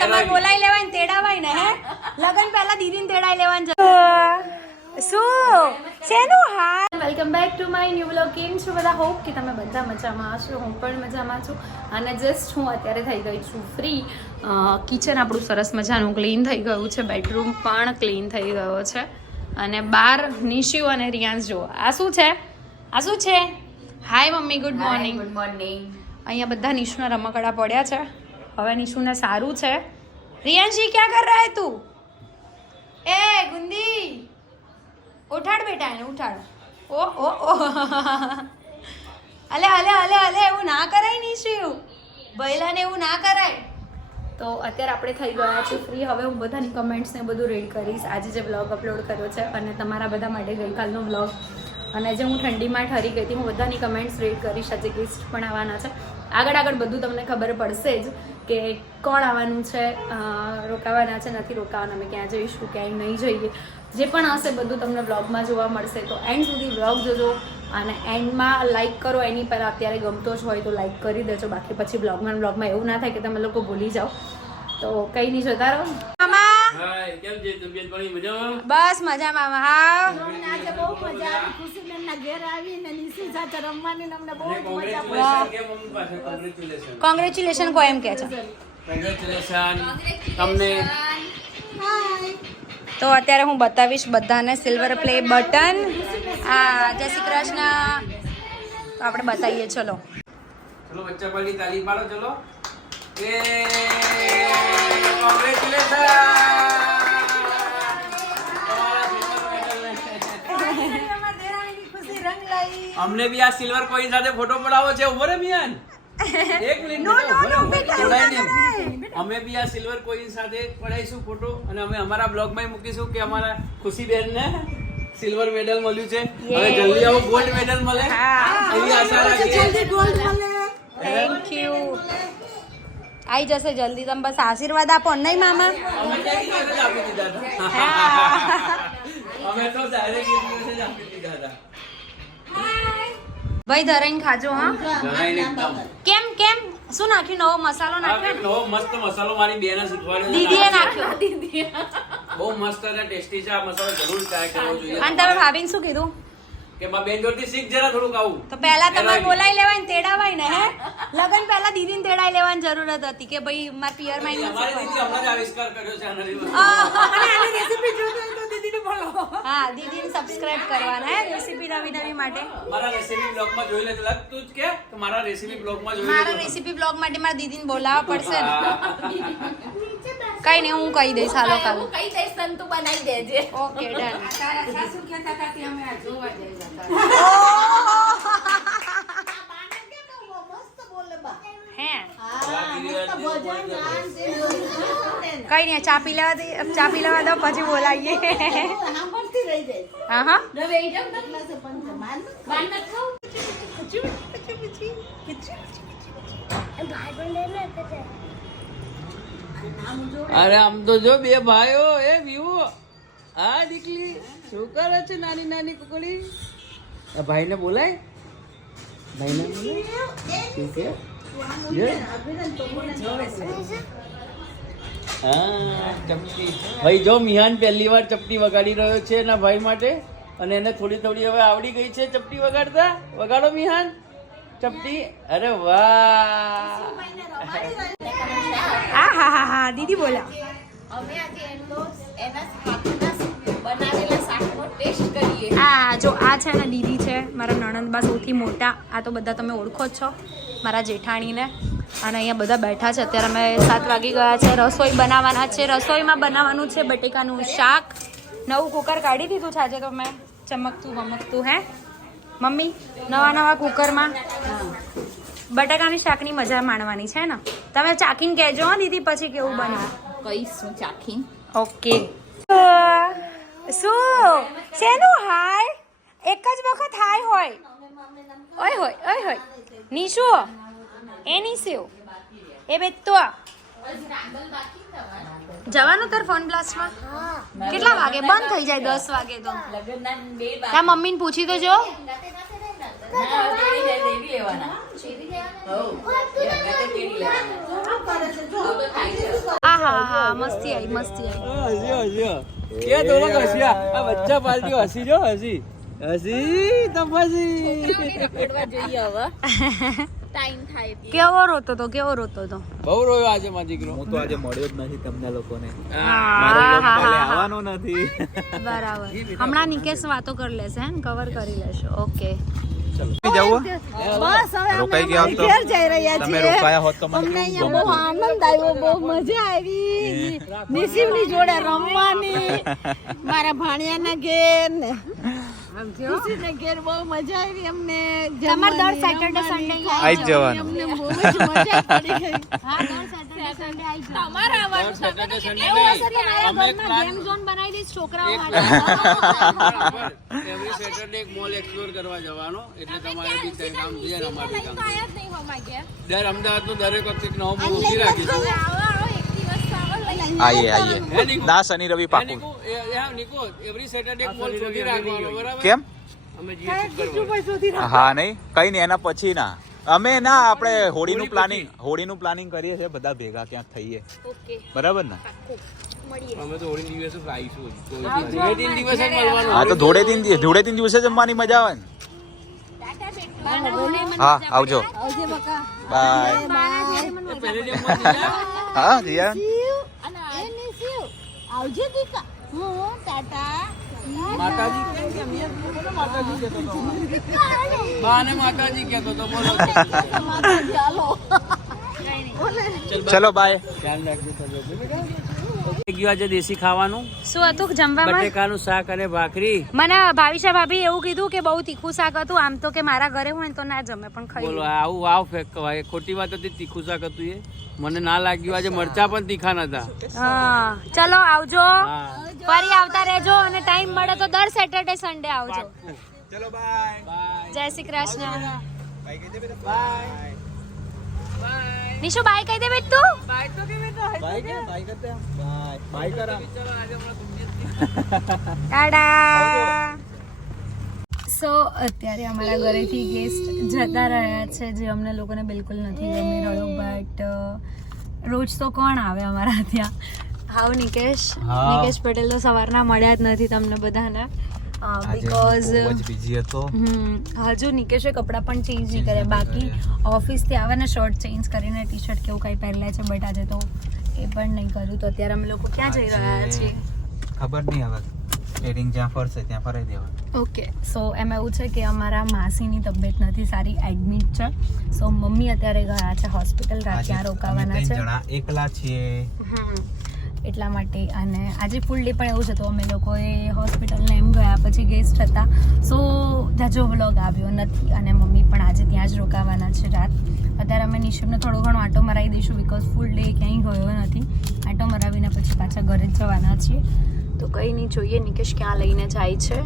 તમારે બોલાઈ લેવાય ને તેડાવાય ને હે લગન પહેલા દીદીને તેડાઈ લેવાનું શું શેનું હા welcome back to my new vlog. કેમ છો બધા? હોપ કે તમે બધા મજામાં હશો. હું પણ મજામાં છું અને જસ્ટ હું અત્યારે થઈ ગઈ છું ફ્રી. કિચન આપણું સરસ મજાનું ક્લીન થઈ ગયું છે, બેડરૂમ પણ ક્લીન થઈ ગયો છે અને બહાર નિશુ અને રિયાન્સ જુઓ. આ શું છે? આ શું છે? Hi mummy, good morning. Good morning. અહીંયા બધા નિશુના રમકડા પડ્યા છે. હવે નિશુને સારું છે. રિયાંશી ક્યાં કર રહા હે તું? એ ગુંદી ઉઠાડ બેટા, એને ઉઠાડ. ઓ ઓ ઓ અલે અલે અલે અલે એવું ના કરાય નિશુ, બૈલાને એવું ના કરાય. તો અત્યારે આપણે થઈ ગયા છીએ ફ્રી. હવે હું બધાની કમેન્ટ્સ ને બધું રીડ કરીશ. આજે જે બ્લોગ અપલોડ કર્યો છે અને તમારા બધા માટે ગઈકાલનો બ્લોગ અને જે હું ઠંડીમાં ઠરી ગઈ હતી, હું બધાની કમેન્ટ્સ રીડ કરીશ. આજે ગેસ્ટ પણ આવવાના છે. આગળ બધું તમને ખબર પડશે જ કે કોણ આવવાનું છે, રોકાવાના છે, નથી રોકાવાના, અમે ક્યાં જઈશું, ક્યાંય નહીં જઈએ, જે પણ હશે બધું તમને બ્લોગમાં જોવા મળશે. તો એન્ડ સુધી બ્લોગ જોજો અને એન્ડમાં લાઇક કરો. એની પર અત્યારે ગમતો જ હોય તો લાઇક કરી દેજો. બાકી પછી બ્લોગમાં એવું ના થાય કે તમે લોકો ભૂલી જાઓ. તો કઈ નહીં, જોતા રહો. બસ મજામાં. હા આજે બહુ મજા આવી. ખુશીબેનના ઘેર આવીને નિશુ સાથે રમવાની અમને બહુ મજા પડી. કોંગ્રેચ્યુલેશન કો એમ કે છે. તમને તો અત્યારે હું બતાવીશ બધાને સિલ્વર પ્લે બટન. આ જય શ્રી કૃષ્ણ. તો આપણે બતાવીએ. ચલો ચલો બચ્ચા પાડી તાલી પાડો. ચલો એ કોંગ્રેચ્યુલેશન. અમને બી આ સિલ્વર કોઈન સાથે ફોટો પડાવો છે. ઉભો રે મિયાન, એક મિનિટ. અમે બી આ સિલ્વર કોઈન સાથે પડાઈશું ફોટો અને અમે અમારા બ્લોગમાં મૂકીશું કે અમારા ખુશીબેન ને સિલ્વર મેડલ મળ્યું છે. હવે જલ્દી આવો ગોલ્ડ મેડલ મળે એવી આશા રાખીએ. Thank you. આવી જશે જલ્દી. તમે બસ આશીર્વાદ આપો. નહીં મામા? અમે ડાયરેક્ટ આપી દીધા હતા. અમે તો ડાયરેક્ટ આપી દીધા હતા. ભાઈ ધરાઈને ખાજો. હા જણાઈને એકદમ. કેમ કેમ શું નાખ્યું? નવો મસાલો નાખ્યો? નવો મસ્ત મસાલો મારી બેને શીખવાડ્યો. દીદીએ નાખ્યો. બહુ મસ્ત અને ટેસ્ટી છે. આ મસાલો જરૂર ટ્રાય કરવો જોઈએ. અને તમે ભાભીને શું કીધું? કે માં બેન જોડથી શીખ જરા થોડુંક આવું. તો પહેલા તમારે બોલાઈ લેવાય ને તેડાવાય ને હે લગન પહેલા દીદીને તેડાઈ લેવાની જરૂરત હતી કે ભાઈ મારા પિયરમાં અમારી દીદી હમણાં જ આવિષ્કાર કર્યો છે આના દિવસ. હા, દીદીને સબસ્ક્રાઇબ કરવાના હે રેસીપી નવી નવી માટે. મારા રેસીપી બ્લોગમાં જોઈ લેજો. લગ તું જ કે તો મારા રેસીપી બ્લોગમાં જોઈ લેજો. મારા રેસીપી બ્લોગ માટે મારા દીદીને બોલાવવા પડશે ને. કઈ નહીં, હું કહી દઈશ. હાલો કાલે કઈ દઈશ સંતુ બનાવી દેજે. Okay done. હે કઈ નહીં, ચા પી લેવા દો પછી બોલાવીએ. હા હા અરે આમ તો જો બે ભાઈઓ એ વ્યૂ. આ દીકલી શું કરે છે? નાની નાની કુકડી. ભાઈને બોલાય. ભાઈને બોલાય. ઠીક છે. હા ચપટી. ભાઈ જો મિહાન પહેલી વાર ચપટી વગાડી રહ્યો છે એના ભાઈ માટે અને એને થોડી થોડી હવે આવડી ગઈ છે ચપટી વગાડતા. વગાડો મિહાન ચપટી. અરે વાહ. હા હા હા હા દીદી બોલા. અમે આજે એના હાથના બનાવેલા શાકનો ટેસ્ટ કરીએ. આ જો આ છે ને દીદી છે મારા નણંદબા સૌથી મોટા. આ તો બધા તમે ઓળખો જ છો, મારા જેઠાણીને. અને અહીંયા બધા બેઠા છે. અત્યારે અમે 7 વાગી ગયા છે. રસોઈ બનાવવાના છે. રસોઈમાં બનાવવાનું છે બટેકાનું શાક. નવું કુકર કાઢી દીધું છે આજે તો મેં. ચમકતું વમકતું હે મમ્મી. નવા કુકરમાં બટાકાની શાકની મજા માણવાની છે ને. તમે ચાખીને કહેજો હો દીદી પછી કેવું બને. કઈશું ચાખીને. ઓકે. શું શેનું હાય? એક જ વખત હાય હોય. ઓય હોય ઓય હોય. નીશુ એ નીશુ એ બેતો જવાનું તાર ફોન બ્લાસ્ટમાં કેટલા વાગે બંધ થઈ જાય? 10 વાગે તો. તાર મમ્મીને પૂછી તો જો. હા મસ્તી આવી હસ્યો क्या दोनों का हंसिया अब बच्चा पालती हंसी जो हंसी हंसी तब हंसी કેવો રોતો તો બહુ રોયો આજે મારો દીકરો હું તો આજે મળ્યો જ નથી તમને લોકોને હા આવવાનો નથી બરાબર હમણાં નિકેશ વાતો કરી લેશે હે કવર કરી લેશે ઓકે જવું બસ હવે રોકાઈ ગયા હોત તો ઘેર જઈ રહ્યા તમે છીએ રોકાયા હોત તો મને અમને અહીંયા બહુ આનંદ આવ્યો બહુ મજા આવી નિશિવની જોડે રમવાની મારા ભાણિયાના ઘેર ને ખુશીના ઘેર બહુ મજા આવી અમને તમાર દર સેટરડે સન્ડે આઈ જ જવાનું અમને બહુ જ મજા પડી ગઈ હા દર સેટરડે સન્ડે આવી જાઓ તમારે આવવાનું સેટરડે સન્ડે એવું હશે તો મારા ઘરમાં ગેમ ઝોન બનાવી દઈશ છોકરાઓ માટે એવરી સેટરડે એક મોલ એક્સપ્લોર કરવા જવાનો એટલે તમારે બી કઈ કામ જોઈએ ને અમારે બી કામ જોઈએ. દર અમદાવાદ નું દરેક વખતે એક નવો મોલ ઊભી રાખીશું. આઈએ આઈએ હે નિકુ? ના શનિ રવિ હે પાકું નિકુ? હા નિકુ, એવરી સેટરડે એક મોલ શોધી રાખવાનો બરાબર કેમ અમે જઈએ શુક્રવારે. હા નહીં કઈ નહીં એના પછી ના અમે ના આપણે હોળીનું પ્લાનિંગ કરીએ છીએ બધા ભેગા ક્યાંક થઈએ ઓકે બરાબર ને અમે તો હોળી દિવસે જ આવીશું તો ધીરે ધીરે દિવસે જ મળવાનું. હા તો ધૂળે તીન દિવસે જમવાની મજા આવે ને હા આવજો આવજે બકા બાય પહેલે જે મજા આવે. હા જીયા એ નિશિવ આવજે દીકા હું ટાટા માતાજી કેમ કે મેં બોલો માતાજી કહેતો તો બાને માતાજી કહેતો તો બોલો માતાજી હાલો ચલો બાય ધ્યાન રાખજો તબિયત ગયું આજે દેશી ખાવાનું શું હતું જમવામાં બટેકાનું શાક અને ભાખરી. મને ભાવિશા ભાભી એવું કીધું કે બહુ તીખું શાક હતું આમ તો કે મારા ઘરે હોય ને તો ના જમે પણ ખાઈ બોલો લીધું. આવું વાવ ફેક કવાય ખોટી વાત હતી. તીખું શાક હતું એ મને ના લાગ્યું. આજે મરચા પણ તીખા નતા. હા ચલો આવજો હા ફરી આવતા રહેજો અને ટાઈમ મળે તો દર સેટરડે સન્ડે આવજો ચલો બાય બાય જય શ્રી કૃષ્ણ બાય નિશુ બાય કહી દે બેટ તું બાય કરતે બાય કરા ટાટા સો અત્યારે અમારા ઘરેથી ગેસ્ટ જતા રહ્યા છે જે અમને લોકોને બિલકુલ નથી ગમી રહ્યું બટ રોજ તો કોણ આવે અમારા ત્યાં હાવ નિકેશ હા. નિકેશ પટેલ તો સવારના મળ્યા જ નથી તમને બધાને બીકોઝ બીજી હતો હજુ નિકેશે કપડાં પણ ચેન્જ નહીં કરે બાકી ઓફિસથી આવે ને શર્ટ ચેન્જ કરીને ટી શર્ટ કેવું કંઈ પહેરે છે બટ આજે તો એ પણ નહીં કર્યું તો અત્યારે અમે લોકો ક્યાં જઈ રહ્યા છીએ ખબર નહીં હવે ટ્રેડિંગ જ્યાં ફરશે ત્યાં ફરાઈ દેવાનું ઓકે સો એમ એવું છે કે અમારા માસીની તબિયત નથી સારી એડમિટ છે સો મમ્મી અત્યારે ગયા છે હોસ્પિટલ રાત ત્યાં રોકાવાના છે જણા એકલા છીએ એટલા માટે અને આજે ફૂલ ડે પણ એવું છે તો અમે લોકોએ હોસ્પિટલને એમ ગયા પછી ગેસ્ટ હતા સો જાજો વ્લોગ આવ્યો નથી અને મમ્મી પણ આજે ત્યાં જ રોકાવાના છે રાત અત્યારે અમે નિશુને થોડો ઘણો આંટો મરાવી દઈશું બિકોઝ ફૂલ ડે ક્યાંય ગયો નથી આંટો મરાવીને પછી પાછા ઘરે જ જવાના છીએ તો કંઈ નહીં જોઈએ નિકેશ ક્યાં લઈને જાય છે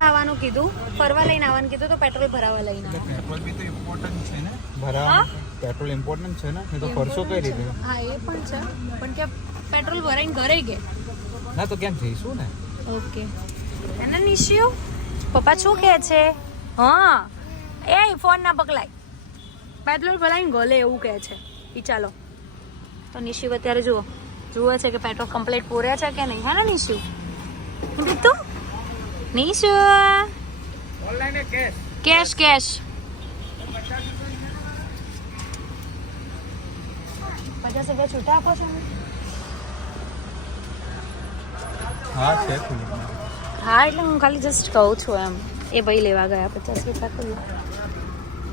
આવવાનું કીધું ફરવા લઈને આવવાનું કીધું તો પેટ્રોલ ભરાવા લઈને પેટ્રોલ બી તો ઇમ્પોર્ટન્ટ છે ને ભરાવા પેટ્રોલ ઇમ્પોર્ટન્ટ છે ને એ તો ફરશો કઈ રીતે હા એ પણ છે પણ કે પેટ્રોલ ભરાઈને ઘરે ગયે ના તો ક્યાંક જઈશું ને ઓકે એના નિશિયો પપ્પા શું કહે છે હા એ ફોન ના પકલાય પેટ્રોલ ભરાઈને ગલે એવું કહે છે ઈ ચાલો તો નિશિવ અત્યારે જુએ છે કે પેટ્રોલ કમ્પ્લીટ પૂર્યા છે કે નહીં હે ને નિશિવ હું કીધું Nishu online cache cache cache 50 રૂપિયા છૂટા આપો છો હા છે ખુલ્લી હા એટલે હું ખાલી જસ્ટ કહું છું એમ એ ભાઈ લેવા ગયા 50 રૂપિયા ખુલ્લું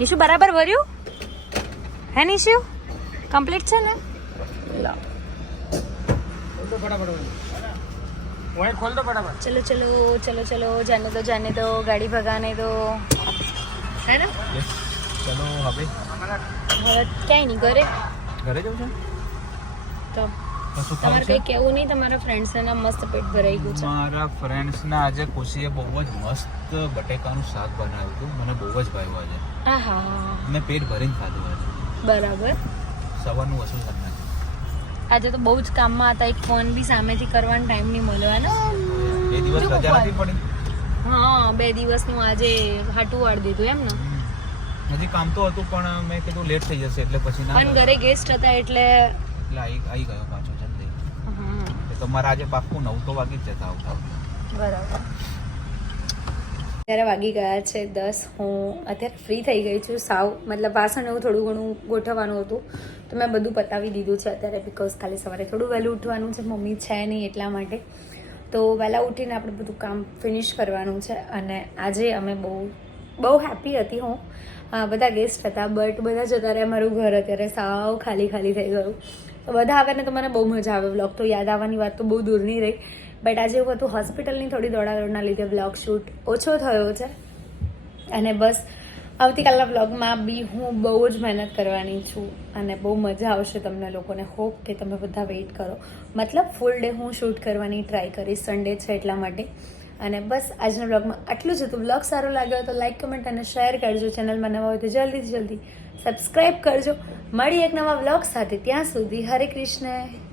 નિશુ બરાબર ભર્યું હે નિશુ કમ્પ્લીટ છે ને લો खोल दो फटाफट. चलो चलो चलो चलो जाने दो गाड़ी भगाने दो है ना ચલો હવે હવે ક્યાંય નહીં ઘરે ઘરે જવું છે તો કશું તમારે ખાવું કંઈ છે કહેવું નહીં તમારા ફ્રેન્ડ્સના મસ્ત પેટ ભરાઈ ગયું છે મારા ફ્રેન્ડ્સના આજે ખુશીએ બહુ જ મસ્ત બટેકાનું શાક બનાવ્યું હતું મને બહુ જ ભાવ્યું આજે આહા મેં પેટ ભરીને ખાધું આજે બરાબર સવારનું વસૂલ કરી નાખ્યું આજે તો બહુ જ કામમાં હતા એક ફોન બી સામેથી કરવાનો ટાઈમ નહીં મળ્યો ને એ દિવસ રજા નથી પડી હા 2 દિવસનું આજે હાટું વાળી દીધું એમ ને હજી કામ તો હતું પણ મેં કીધું લેટ થઈ જશે એટલે પછી ના અને ઘરે ગેસ્ટ હતા એટલે એટલે આવી ગયો પાછો જલ્દી. તો તમારે આજે પાક્કું 9 તો વાગી જ જતા આવતા. બરાબર. અત્યારે વાગી ગયા છે 10. હું અત્યારે ફ્રી થઈ ગઈ છું સાવ, મતલબ વાસણ એવું થોડું ઘણું ગોઠવવાનું હતું તો મેં બધું પતાવી દીધું છે અત્યારે, બિકોઝ કાલે સવારે થોડું વહેલું ઉઠવાનું છે, મમ્મી છે નહીં એટલા માટે. તો વહેલા ઉઠીને આપણે બધું કામ ફિનિશ કરવાનું છે. અને આજે અમે બહુ હેપી હતી હું. બધા ગેસ્ટ હતા બટ બધા જતા રહ્યા, મારું ઘર અત્યારે સાવ ખાલી ખાલી થઈ ગયું. તો બધા આવે ને તો મને બહુ મજા આવે. વ્લોગ તો યાદ આવવાની વાત તો બહુ દૂરની રહી, બટ આજે એવું હતું હોસ્પિટલની થોડી દોડાદોડના લીધે વ્લોગ શૂટ ઓછો થયો છે. અને બસ આવતીકાલના વ્લોગમાં બી હું બહુ જ મહેનત કરવાની છું અને બહુ મજા આવશે તમને લોકોને. હોપ કે તમે બધા વેઇટ કરો. મતલબ ફૂલ ડે હું શૂટ કરવાની ટ્રાય કરીશ, સન્ડે છે એટલા માટે. અને બસ આજના વ્લોગમાં આટલું જ હતું. વ્લોગ સારો લાગ્યો તો લાઇક, કમેન્ટ અને શેર કરજો. ચેનલમાં નવા હોય તો જલ્દીથી જલ્દી સબસ્ક્રાઈબ કરજો. મળી એક નવા વ્લોગ સાથે. ત્યાં સુધી હરે કૃષ્ણ.